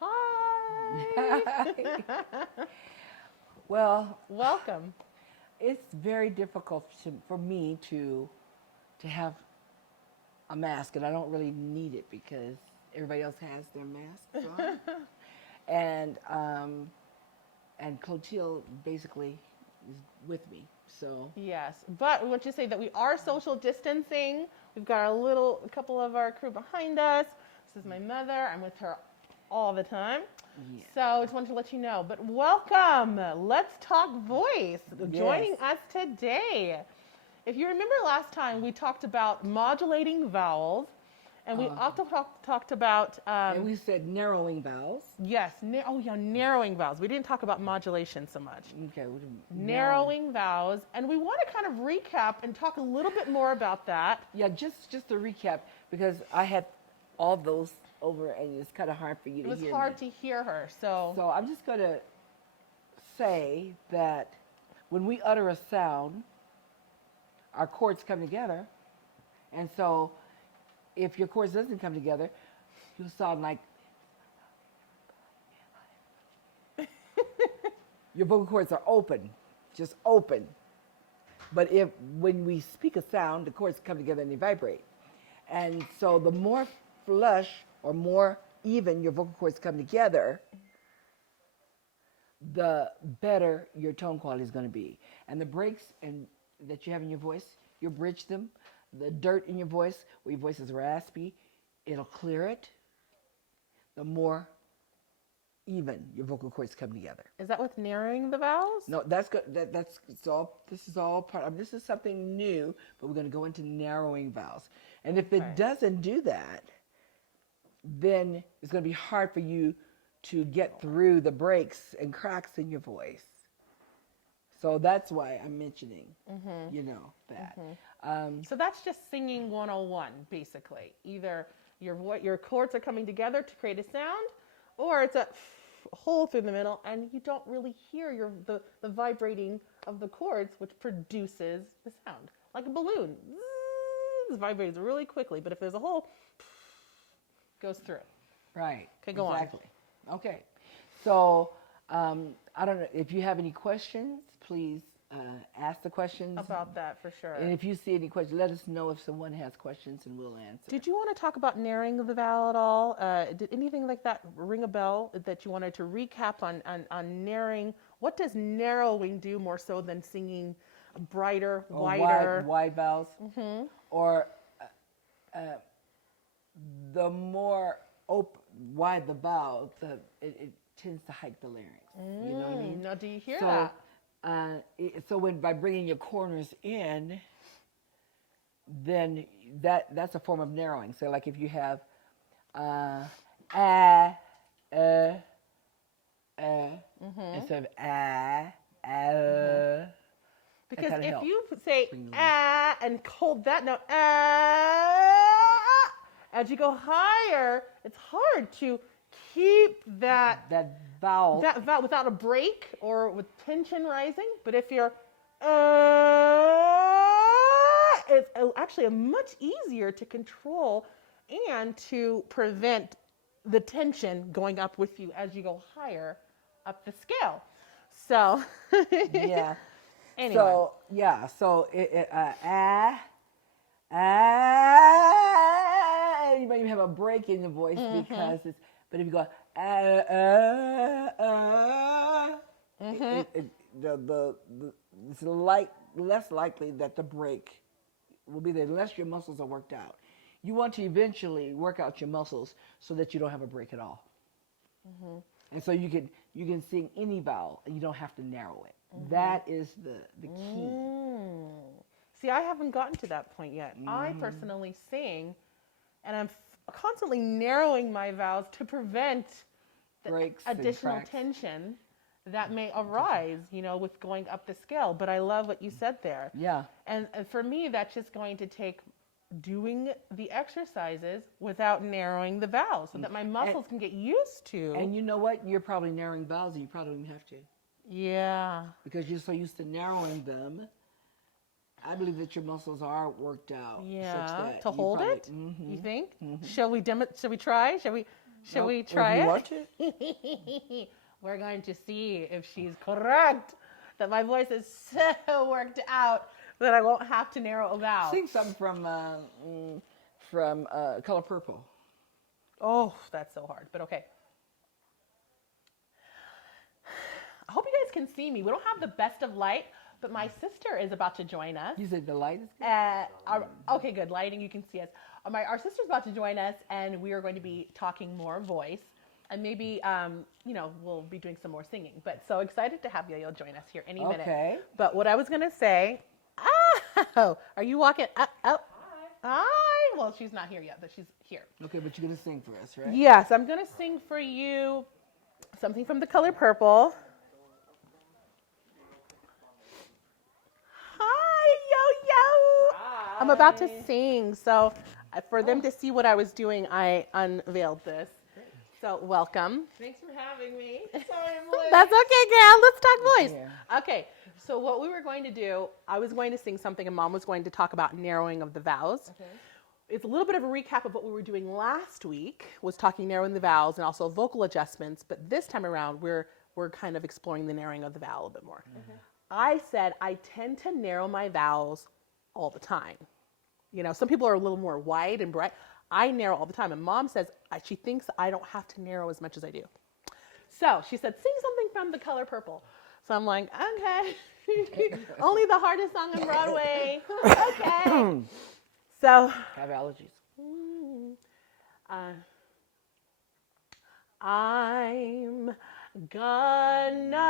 Hi. Well, Welcome. it's very difficult for me to have a mask, and I don't really need it because everybody else has their masks on, and Clotilde basically is with me. So Yes, but we want you to say that we are social distancing. We've got a couple of our crew behind us. This is my mother. I'm with her all the time. yeah, So I just wanted to let you know. But welcome. Let's Talk Voice. Joining yes, us today. If you remember last time, we talked about modulating vowels, and we uh, also talked about and we said narrowing vowels. yes, narrowing vowels. We didn't talk about modulation so much. Okay, Narrowing vowels, and we want to kind of recap and talk a little bit more about that. Yeah, just to recap because I had all those over, and it's kind of hard for you It to was hear hard me. to hear her, so So I'm just going to say that when we utter a sound, our chords come together. And so if your chords doesn't come together, you'll sound like your vocal cords are open, just open. But if when we speak a sound, the chords come together and they vibrate. And so the more flush or more even your vocal cords come together, the better your tone quality is going to be. And the breaks that you have in your voice, you bridge them. The dirt in your voice, where your voice is raspy, it'll clear it. The more even your vocal cords come together. is that with narrowing the vowels? No, that's good. That's it's all. This is all part. This is something new, but we're going to go into narrowing vowels. And if it Right. doesn't do that, then it's going to be hard for you to get through the breaks and cracks in your voice. So that's why I'm mentioning, that. So that's just singing 101, basically. Either your chords are coming together to create a sound, or it's a hole through the middle, and you don't really hear the vibrating of the chords, which produces the sound. Like a balloon. It vibrates really quickly, but if there's a hole, goes through. Right. Okay, go on. Exactly. Okay. So I don't know if you have any questions. Please ask the questions. About that, for sure. And if you see any questions, let us know if someone has questions, and we'll answer. Did you want to talk about narrowing the vowel at all? Did anything like that ring a bell that you wanted to recap on narrowing? What does narrowing do more so than singing brighter, Or wider? wide vowels, or the more wide the vowel, it tends to hike the larynx. You know what I mean? Now, do you hear So, that? so by bringing your corners in, then that's a form of narrowing. So like if you have instead of Because kinda if helps. you say Bring the and hold that note as you go higher, it's hard to keep that vowel. without a break or with tension rising. But if you're it's actually much easier to control and to prevent the tension going up with you as you go higher up the scale. So Yeah. anyway. So yeah. So you might even have a break in the voice because it's. But if you go it's less likely that the break will be there unless your muscles are worked out. You want to eventually work out your muscles so that you don't have a break at all. And so you can sing any vowel and you don't have to narrow it. That is the key. See, I haven't gotten to that point yet. I personally sing, and I'm constantly narrowing my vowels to prevent the Breaks and additional cracks. tension that may arise, with going up the scale. But I love what you said there. Yeah. And for me, that's just going to take doing the exercises without narrowing the vowels so that my muscles can get used to. And you know what? You're probably narrowing vowels and you probably don't even have to. Yeah. Because you're so used to narrowing them I believe that your muscles are worked out. Yeah, Such that to you hold probably, it. You think? Shall we Shall we try? Shall we Nope. try If you it? want to. We're going to see if she's correct. That my voice is so worked out that I won't have to narrow a vowel. Sing something from Color Purple. Oh, that's so hard, but okay. I hope you guys can see me. We don't have the best of light, but my sister is about to join us. You said the light is good? Okay, good. Lighting, you can see us. Our sister's about to join us, and we are going to be talking more voice. And maybe, we'll be doing some more singing. But so excited to have Yo-Yo join us here any minute. Okay. But what I was going to say, are you walking up? Hi. Well, she's not here yet, but she's here. Okay, but you're going to sing for us, right? Yes, I'm going to sing for you something from The Color Purple. Hi, Yo-Yo. Hi. I'm about to sing. So for them to see what I was doing, I unveiled this. So welcome. Thanks for having me. Sorry I'm late. That's okay, girl. Let's talk voice. Yeah. Okay, so what we were going to do, I was going to sing something and Mom was going to talk about narrowing of the vowels. Okay. It's a little bit of a recap of what we were doing last week, was talking narrowing the vowels and also vocal adjustments, but this time around we're kind of exploring the narrowing of the vowel a bit more. Okay. I said I tend to narrow my vowels all the time. Some people are a little more wide and bright. I narrow all the time. And Mom says she thinks I don't have to narrow as much as I do. So she said, sing something from The Color Purple. So I'm like, okay. Only the hardest song on Broadway. Okay. So. Have allergies. I'm gonna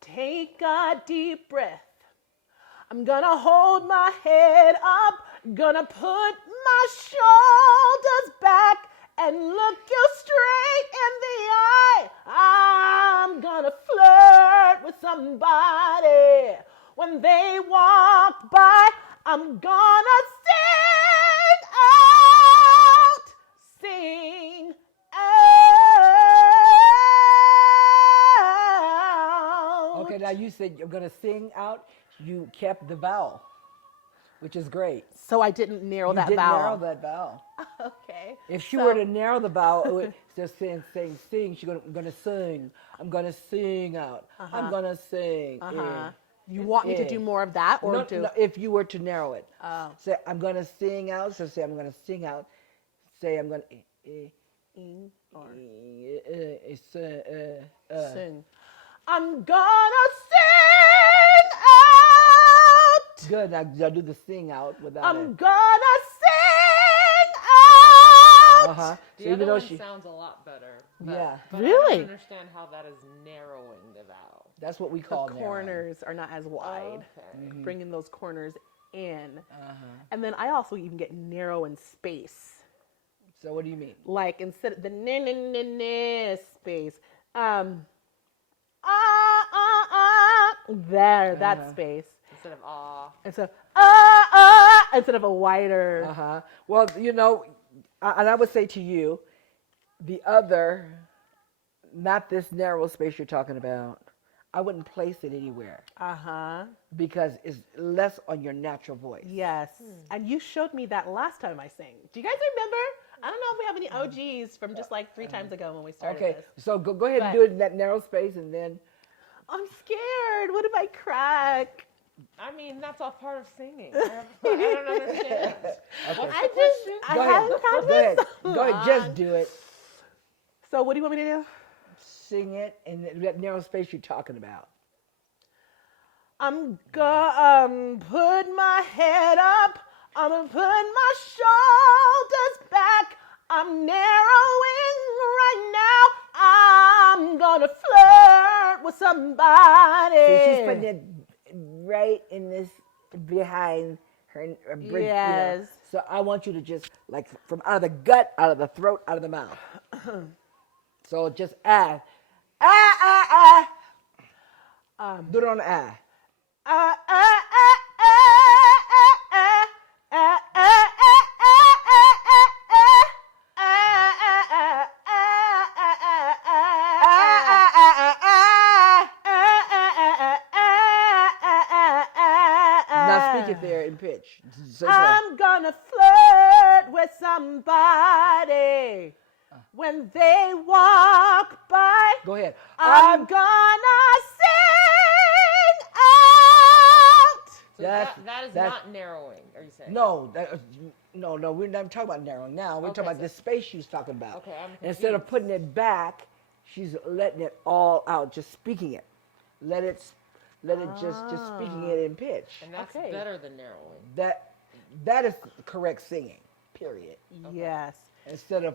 take a deep breath. I'm gonna hold my head up, gonna put my shoulders back and look you straight in the eye. I'm gonna flirt with somebody. When they walk by, I'm gonna sing out. Okay, now you said you're going to sing out. You kept the vowel, which is great. So I didn't narrow You that didn't vowel. narrow that vowel. Okay. If she were to narrow the vowel, it would just sing, she's going to sing. I'm going to sing out. I'm going to sing. You want me to do more of that or do? No, if you were to narrow it. Oh. Say, I'm going to sing out. So say, I'm going to sing out. Say, I'm going to Sing. I'm gonna sing out. Good. Now do the sing out without I'm it. gonna sing out. So The even other though one sounds a lot better. Yeah. But Really? I don't understand how that is narrowing the vowel. that's what we The call narrowing. corners are not as wide. Okay. Bringing those corners in. And then I also even get narrow in space. So what do you mean? Like instead of the space, there, that space. Instead of ah. Instead of a wider. Well, and I would say to you, the other, not this narrow space you're talking about, I wouldn't place it anywhere because it's less on your natural voice. Yes. And you showed me that last time I sang. Do you guys remember? I don't know if we have any OGs from just like 3 times ago when we started Okay, this. so go ahead and do it in that narrow space and then. I'm scared. What if I crack? I mean, that's all part of singing. I don't understand. Okay. I Go haven't ahead. practiced so Go ahead. Just long. do it. So what do you want me to do? Sing it in that narrow space you're talking about. I'm gonna put my head up. I'm gonna put my shoulders back. I'm narrowing right now. I'm gonna flirt with somebody. So she's putting it right in this behind her bridge. Yes. So I want you to just like from out of the gut, out of the throat, out of the mouth. So just ah. Do it on the ah. pitch. Say so. I'm gonna flirt with somebody when they walk by. Go ahead. I'm gonna sing out. So That's- that is that's- not narrowing, are you saying? No, no, we're not talking about narrowing now. We're Okay, talking about so- the space she's talking about. Okay, I'm Instead of confused. putting it back, she's letting it all out, just speaking it. Let it just speaking it in pitch. And that's Okay. better than narrowing. That is correct singing. Period. Yes. Instead of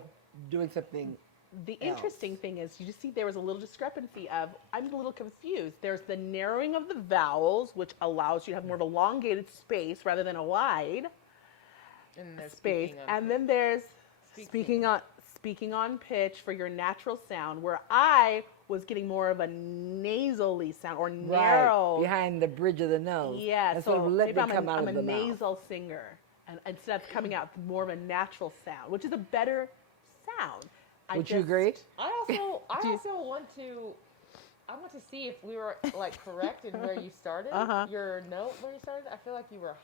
doing something. The interesting thing is, you just see there was a little discrepancy of, I'm a little confused. There's the narrowing of the vowels, which allows you to have more of an elongated space rather than a wide And there's space. speaking of- And then there's speaking on pitch for your natural sound, where I was getting more of a nasally sound or narrow. Right, behind the bridge of the nose. Yeah, Instead so of letting maybe it come out I'm of a the mouth. nasal singer, and instead of coming out more of a natural sound, which is a better sound. Would you agree? I also Do you- want to see if we were like correct in where you started. Uh-huh. Your note where you started. I feel like you were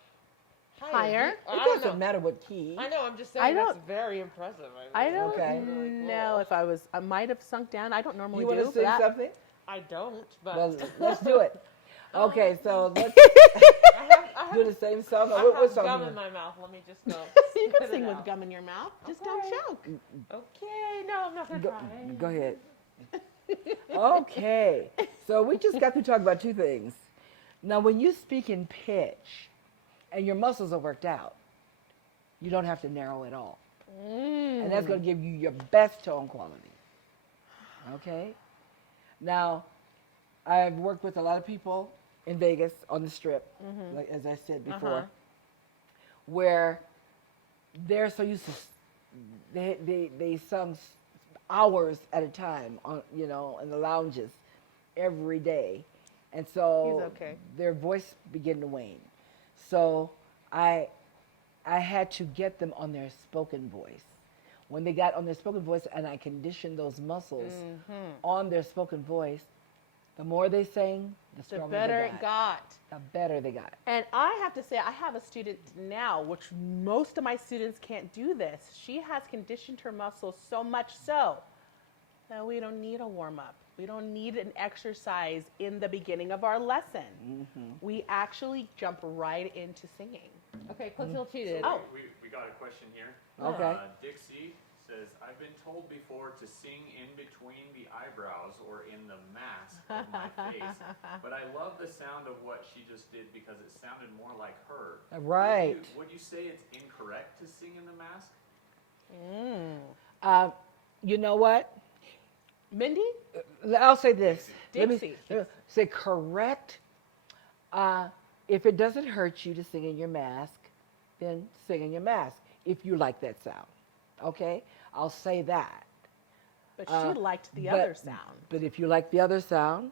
higher. Higher? I It don't doesn't know. matter what key. I know. I'm just I saying that's don't- very impressive. I don't Okay. Really cool. know if I might have sunk down. I don't normally You want do. to sing but something? I don't, but Well, let's do it. Okay, so let's I do have, the same song. I What have song? gum you in want? my mouth. Let me just go. you spit can it sing with out. gum in your mouth. Just Okay. don't choke. Okay, no, I'm not gonna Go, try. go ahead. Okay, so we just got to talk about two things. Now, when you speak in pitch and your muscles are worked out, you don't have to narrow at all. And that's going to give you your best tone quality. Okay? Now, I've worked with a lot of people in Vegas on the Strip, like as I said before, where they're so used to, they sung hours at a time on, in the lounges every day. And so He's okay. their voice began to wane. So I had to get them on their spoken voice. When they got on their spoken voice and I conditioned those muscles on their spoken voice, the more they sang, the The stronger better they it got. The better they got. And I have to say, I have a student now, which most of my students can't do this. She has conditioned her muscles so much so that we don't need a warm up. We don't need an exercise in the beginning of our lesson. We actually jump right into singing. Okay, Clotilde cheated. Oh. We got a question here. Okay. Dixie says, I've been told before to sing in between the eyebrows or in the mask of my face, but I love the sound of what she just did because it sounded more like her. Right. Would you say it's incorrect to sing in the mask? You know what? Mindy? I'll say this. Dixie. Let me say correct. If it doesn't hurt you to sing in your mask, then sing in your mask if you like that sound. Okay? I'll say that. But she liked the but- other sound. But if you like the other sound,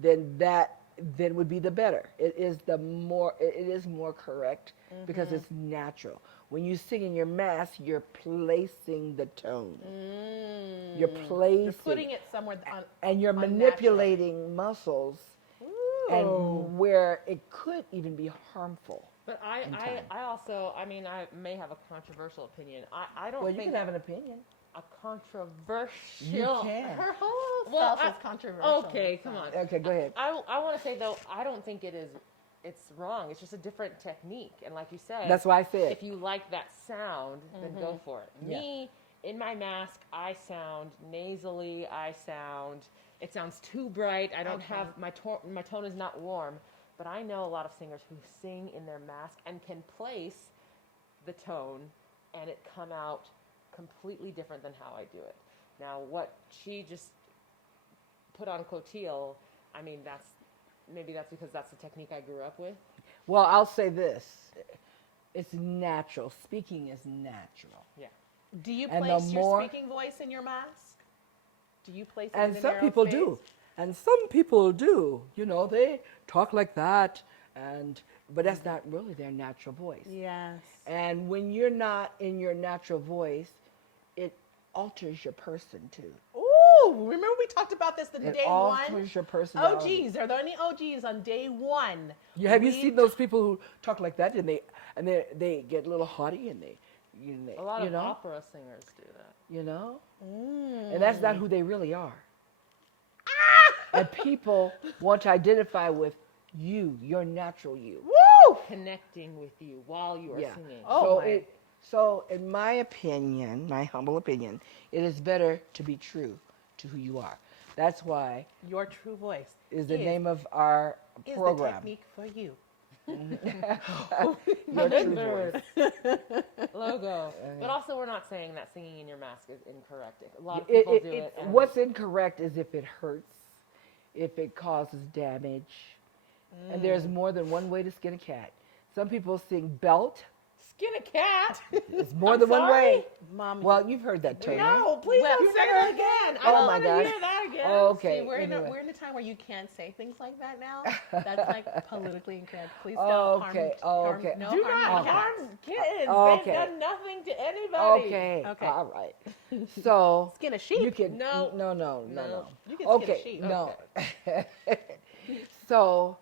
then that would be the better. It is more correct because it's natural. When you sing in your mask, you're placing the tone. You're placing. You're putting it somewhere on. and you're unnatural. manipulating muscles Ooh. and where it could even be harmful. But in time. I also, I mean, I may have a controversial opinion. I don't Well, you think can have an opinion. a controversial. You can. Her whole Well, stuff is controversial. Okay, come on. Okay, go ahead. I want to say though, I don't think it's wrong. It's just a different technique, and like you said, That's why I said. if you like that sound, then go for it. Yeah. Me, in my mask, I sound nasally. It sounds too bright. I don't have my tone is not warm. But I know a lot of singers who sing in their mask and can place the tone, and it come out completely different than how I do it. Now, what she just put on Clotilde, I mean, that's because that's the technique I grew up with. Well, I'll say this. It's natural. Speaking is natural. Yeah. Do you And the place your more- speaking voice in your mask? Do you place it And in a some narrow people space? do. And some people do. They talk like that. But that's not really their natural voice. Yes. And when you're not in your natural voice, it alters your person too. Ooh, remember we talked about this the It day alters one? your personality. OGs, are there any OGs on day one? Have you seen those people who talk like that and they and they get a little haughty, and A lot you of know, opera singers do that. you know, and that's not who they really are. And people want to identify with you, your natural you. Woo! Connecting with you while you are Yeah. singing. Oh, So in my opinion, my humble opinion, it is better to be true to who you are. That's why Your true voice is the name of our is the program. technique for you. Your true voice. Logo. But also, we're not saying that singing in your mask is incorrect. A lot of people do it. And What's incorrect is if it hurts, if it causes damage, and there's more than one way to skin a cat. Some people sing belt. skin a cat. It's more than one way. Mom. Well, you've heard that term, right? no, please Well, don't say it again. I Oh don't my want to gosh. hear that again. Okay. See, we're anyway. in a time where you can't say things like that now. That's like politically incorrect. Please don't Okay, harm. okay. No Do harm not to harm cats. kittens. Okay. They've done nothing to anybody. Okay. Okay. All right. So Skin a sheep. you can No. no. You can skin a Okay. sheep. No. So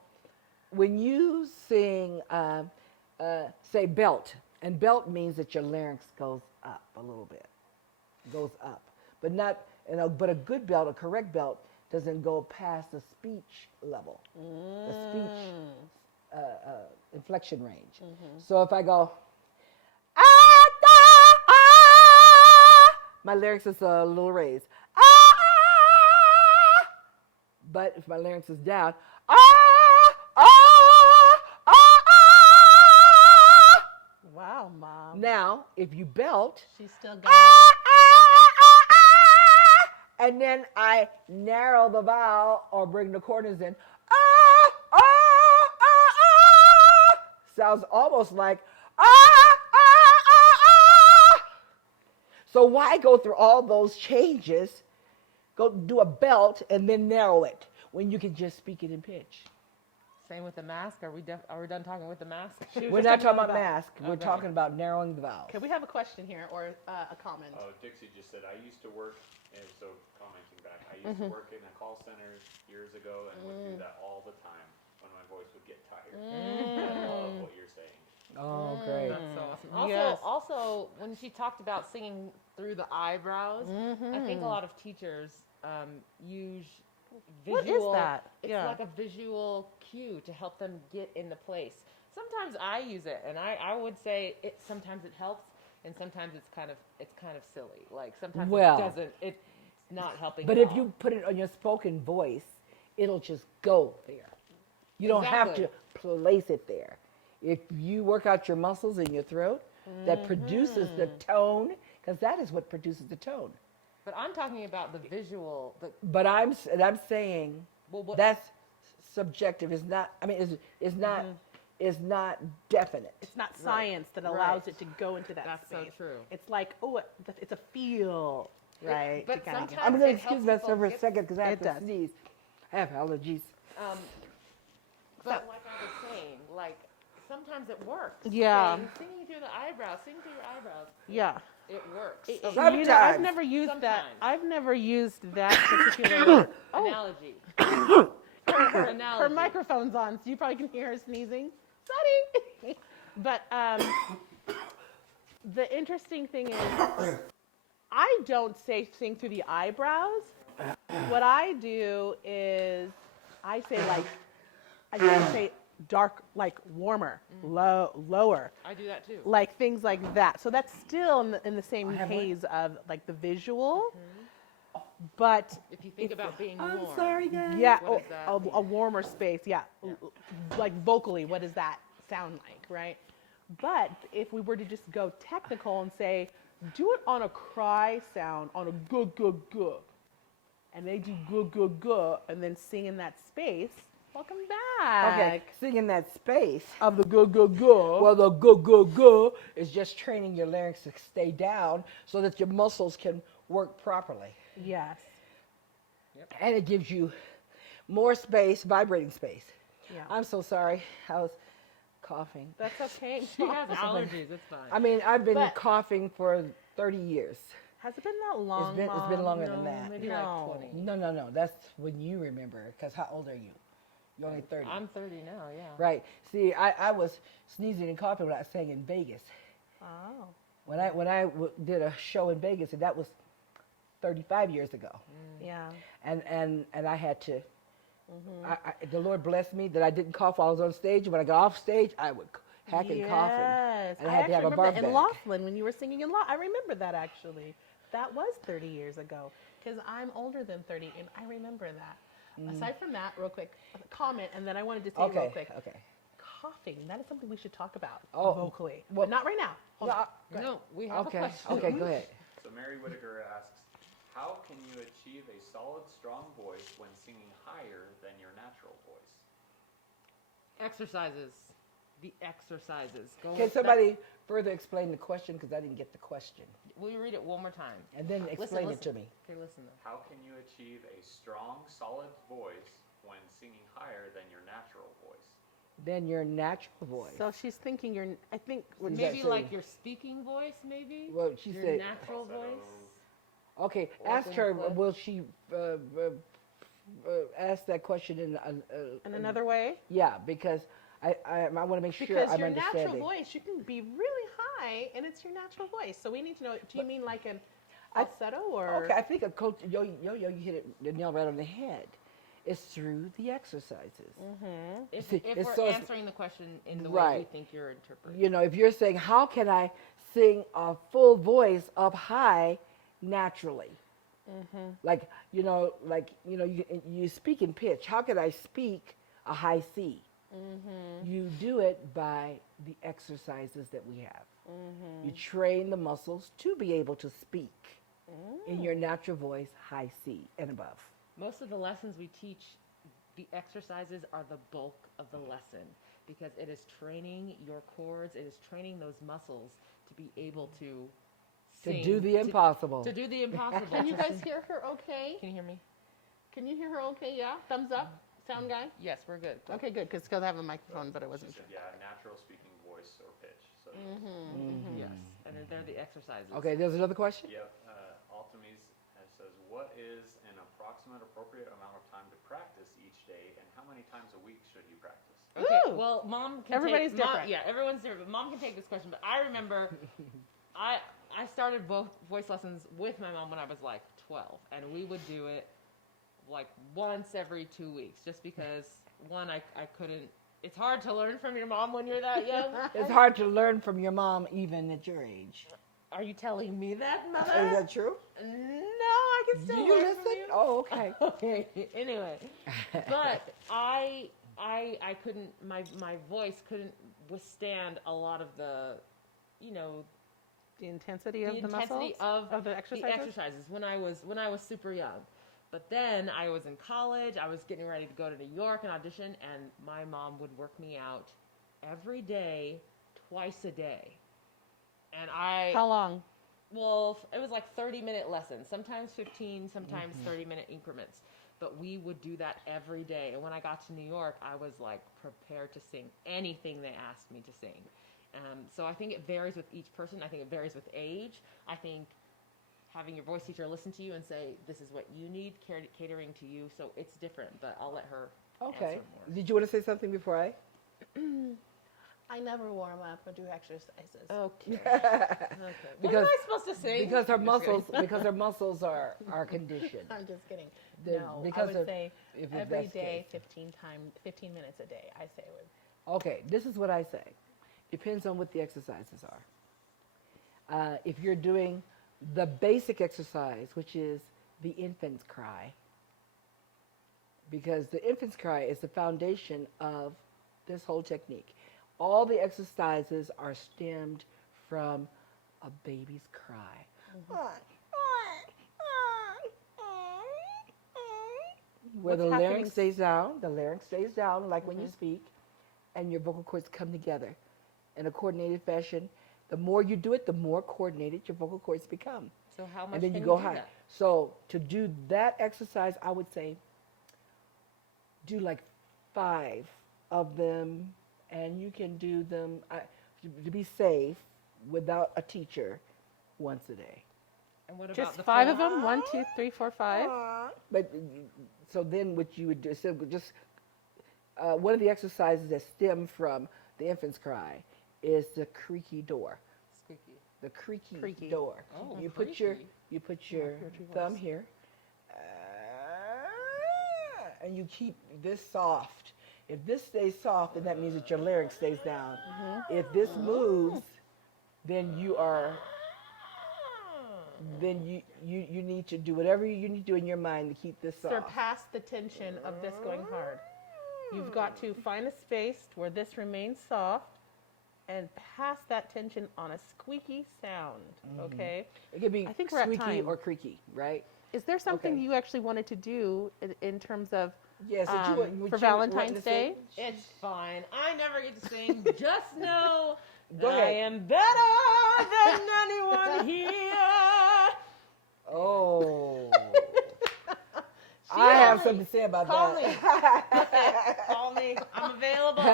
when you sing, say belt, and belt means that your larynx goes up a little bit, goes up, but not. But a good belt, a correct belt, doesn't go past the speech level, the speech inflection range. So if I go, ah, da, ah, my larynx is a little raised. Ah, but if my larynx is down, ah, ah, ah, ah. Wow, Mom. Now, if you belt, She's still got ah, it. ah, ah, and then I narrow the vowel or bring the corners in, ah, ah, ah, ah. Sounds almost like, ah, ah, ah, ah. So why go through all those changes, go do a belt and then narrow it when you can just speak it in pitch? Same with the mask. Are we done talking with the mask? We're not talking about mask. mask. We're Okay. talking about narrowing the vowels. Okay, we have a question here or a comment. Oh, Dixie just said, I used to work, and so commenting back, I used to work in a call center years ago and would do that all the time when my voice would get tired. I love what you're saying. Oh, great. That's so awesome. Also, Yes. also, when she talked about singing through the eyebrows, I think a lot of teachers use visual. What is that? It's Yeah. like a visual cue to help them get into place. Sometimes I use it, and I would say it. Sometimes it helps, and sometimes it's kind of silly. Like sometimes Well. it doesn't. It's not helping. But at if all. you put it on your spoken voice, it'll just go there. You don't have to place it there. If you work out your muscles in your throat, that produces the tone, because that is what produces the tone. But I'm talking about the visual. But I'm saying Well, what- that's subjective. It's not. I mean, it's not. It's not definite. It's not science that allows Right. it to go into that That's so space. true. It's like, it's a feel, right? but to kinda get- sometimes- I'm going to it excuse helps myself people for a get- second because I have It to does. sneeze. I have allergies. But like I was saying, like sometimes it works. Yeah. Singing through the eyebrows, sing through your eyebrows. yeah. It works. You know, I've Sometimes. never used that. Sometimes. I've never used that particular. Analogy. Her Analogy. microphone's on, so you probably can hear her sneezing. Sorry. But the interesting thing is, I don't sing through the eyebrows. What I do is, I say dark, like warmer, lower, I do that too. like things like that. So that's still in the same have haze of like the visual, but If you think about being warm. I'm sorry, guys. yeah, What does that mean? a warmer space. Yeah. Like vocally, what does that sound like, right? But if we were to just go technical and say, do it on a cry sound, on a g, and they do g, and then sing in that space. Welcome back. Okay, sing in that space. Of the g. Well, the go is just training your larynx to stay down so that your muscles can work properly. Yes. And it gives you more space, vibrating space. Yeah. I'm so sorry. I was coughing. That's okay. She has allergies. It's fine. I mean, I've been But- coughing for 30 years. Has it been that long? It's been Mom? longer than that. maybe No. like 20. No. That's when you remember, because how old are you? You're only 30. I'm 30 now, yeah. Right. See, I was sneezing and coughing when I sang in Vegas. Oh. When I did a show in Vegas, and that was 35 years ago. Yeah. And I had to, the Lord blessed me that I didn't cough while I was on stage. When I got off stage, I would hack and coughing. Yes. And I had to have a barf in bag. Laughlin when you were singing in I remember that actually. That was 30 years ago because I'm older than 30 and I remember that. Aside from that, real quick, comment, and then I wanted to say real quick. Okay. Coughing, that is something we should talk about vocally. well- But not right now. Hold on. No, we have a question. Okay, go ahead. So Mary Whitaker asks, how can you achieve a solid, strong voice when singing higher than your natural voice? Exercises. The exercises. Go Can with- somebody further explain the question, because I didn't get the question, Will you read it one more time? and then explain it to listen. me. Okay, listen though. How can you achieve a strong, solid voice when singing higher than your natural voice? Then your natural voice. So she's thinking I think, What does that Maybe say? like your speaking voice, maybe? Well, she your said. natural Falsetto. voice? Okay, Or ask her. flip. Will she ask that question in? in another way. Yeah, because I want to make sure Because I'm your natural understanding. voice, you can be really high, and it's your natural voice. So we need to know. Do you mean like an falsetto or? Okay, I think a coach yo, you hit it the nail right on the head. It's through the exercises. If, See, if it's we're so- answering the question in the way we Right. think you're interpreting. You know, if you're saying, how can I sing a full voice up high naturally? Like you speak in pitch. How can I speak a high C? You do it by the exercises that we have. You train the muscles to be able to speak in your natural voice, high C and above. Most of the lessons we teach, the exercises are the bulk of the lesson because it is training your chords, it is training those muscles to be able to sing, do the impossible. To do the impossible. Can you guys hear her? Okay. Can you hear me? Can you hear her? Okay. Yeah. Thumbs up. Sound guy. Yes, we're good. Okay, good. Because I have a microphone, but I She wasn't said, sure. yeah, natural speaking voice or pitch. So Yes, and they're the exercises. Okay, there's another question? Yep. Altemis says, what is an approximate appropriate amount of time to practice each day, and how many times a week should you practice? Okay, Ooh. well, Mom can Everybody's take, different. Yeah, everyone's different. But Mom can take this question, but I remember I started both voice lessons with my mom when I was like 12, and we would do it like once every 2 weeks, just because one, I couldn't. It's hard to learn from your mom when you're that young. It's hard to learn from your mom even at your age. Are you telling me that, Is Mother? that true? No, I can Do still you learn listen? from you. Oh, okay. Okay. Anyway, but I couldn't. My voice couldn't withstand a lot of the, The intensity of the the intensity muscles of the exercises. the exercises when I was super young. But then I was in college. I was getting ready to go to New York and audition, and my mom would work me out every day, twice a day. And How long? well, it was like 30-minute lessons, sometimes 15, sometimes 30-minute increments. But we would do that every day. And when I got to New York, I was like prepared to sing anything they asked me to sing. So I think it varies with each person. I think it varies with age. I think having your voice teacher listen to you and say, this is what you need, catering to you. So it's different, but I'll let her Okay. answer more. Did you want to say something before I? I never warm up or do exercises. Okay. Okay. What am I supposed to say? Because her muscles are conditioned. I'm just kidding. The- No, I because would of- say if every that's the day, case. 15 minutes a day. I say it would. Okay, this is what I say. Depends on what the exercises are. If you're doing the basic exercise, which is the infant's cry, because the infant's cry is the foundation of this whole technique. All the exercises are stemmed from a baby's cry. Where What's the happening larynx stays down like when you speak, and your vocal cords come together in a coordinated fashion. The more you do it, the more coordinated your vocal cords become. So how much And then can you go do high. that? So to do that exercise, I would say do like 5 of them, and you can do them to be safe without a teacher once a day. And what about Just the 5 of full- them? 1, 2, 3, 4, 5. But so then what you would do, so just one of the exercises that stem from the infant's cry is the creaky door. Squeaky. The creaky, Creaky. door. Oh, you put your poetry thumb voice. here, and you keep this soft. If this stays soft, then that means that your larynx stays down. If this moves, then you are. Then you need to do whatever you need to do in your mind to keep this soft. Surpass the tension of this going hard. You've got to find a space where this remains soft and pass that tension on a squeaky sound, okay? It could be I think we're at squeaky time. or creaky, right? Is there something Okay. you actually wanted to do in terms of Yes. for Valentine's Day? It's fine. I never get to sing. Just know Go that I ahead. am better than anyone here. Oh. I have something to say about Call that. Call me. I'm available.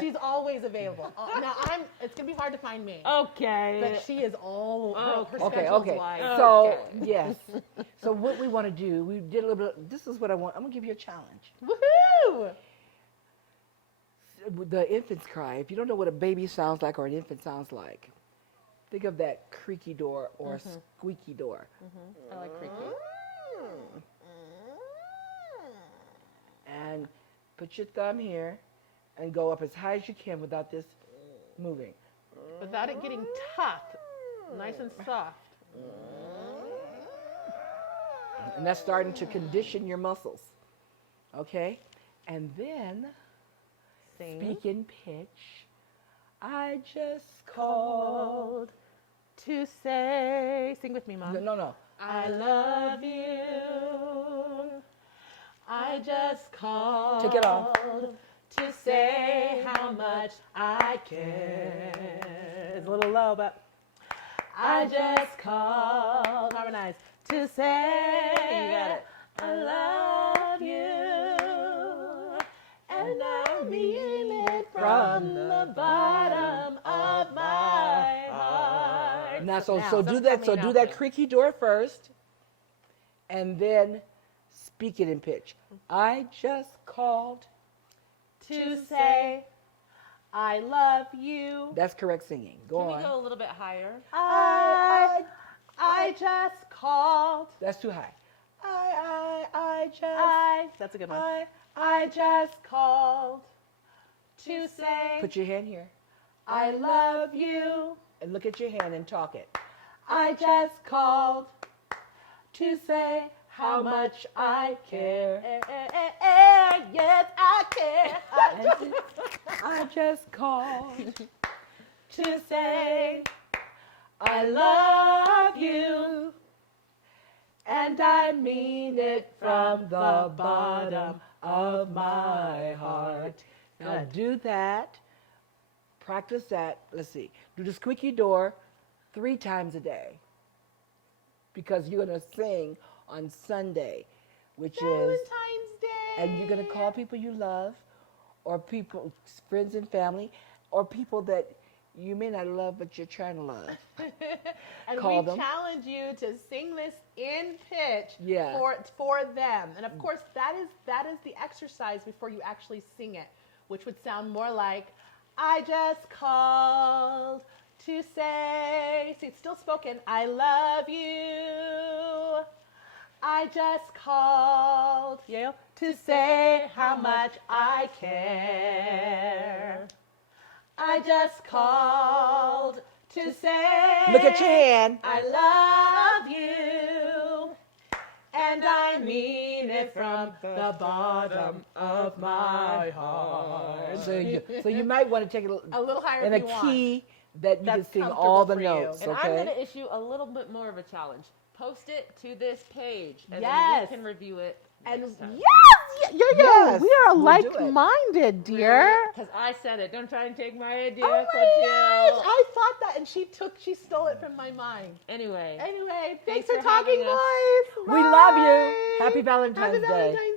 She's always available. Now it's gonna be hard to find me. Okay. But she is all her Okay, schedule's okay. wide. So, Okay. yes. So what we want to do, we did a little bit, this is what I want. I'm going to give you a challenge. Woohoo! The infant's cry, if you don't know what a baby sounds like or an infant sounds like, think of that creaky door or squeaky door. I like creaky. And put your thumb here and go up as high as you can without this moving. Without it getting tough, nice and soft. And that's starting to condition your muscles. Okay? And then Sing. speak in pitch. I just called. To say, sing with me, Mom. No. I love you. I just called. Take it off. To say how much I care. It's a little low, but I just called. Harmonize. To say You got it. I love you. And I mean it from the bottom of my heart. Now, so do some that. So coming do out that there. creaky door first, and then speak it in pitch. I just called. To say I love you. That's correct singing. Go Can on. we go a little bit higher? I just called. That's too high. I just. That's a good one. I just called to say Put your hand here I love you. and look at your hand and talk it. I just called to say how much I care. Yes, I care. I just called. To say I love you. And I mean it from the bottom of my heart. Now do that. Practice that. Let's see. Do the squeaky door 3 times a day. Because you're going to sing on Sunday, which is, Valentine's Day. and you're going to call people you love, or people, friends and family, or people that you may not love, but you're trying to love. And Call we them. challenge you to sing this in pitch Yeah. for them. And of course, that is the exercise before you actually sing it, which would sound more like, I just called to say, see, it's still spoken, I love you. I just called to say how much I care. I just called to say Look at your hand. I love you. And I mean it from the bottom of my heart. So you might want to take it A little higher in if a you want. key that you That's can sing comfortable all the for you. notes. And Okay. I'm going to issue a little bit more of a challenge. Post it to this page, and Yes. then we can review it And next time. Yes, we are we'll do it. like-minded, dear. Because I said it. Don't try and take my idea. Oh my Clotilde. gosh, I thought that, and she stole it from my mind. Anyway. Anyway, Thanks thanks for for having talking, us. boys. We love you. Bye. Happy Valentine's Happy Day. Valentine's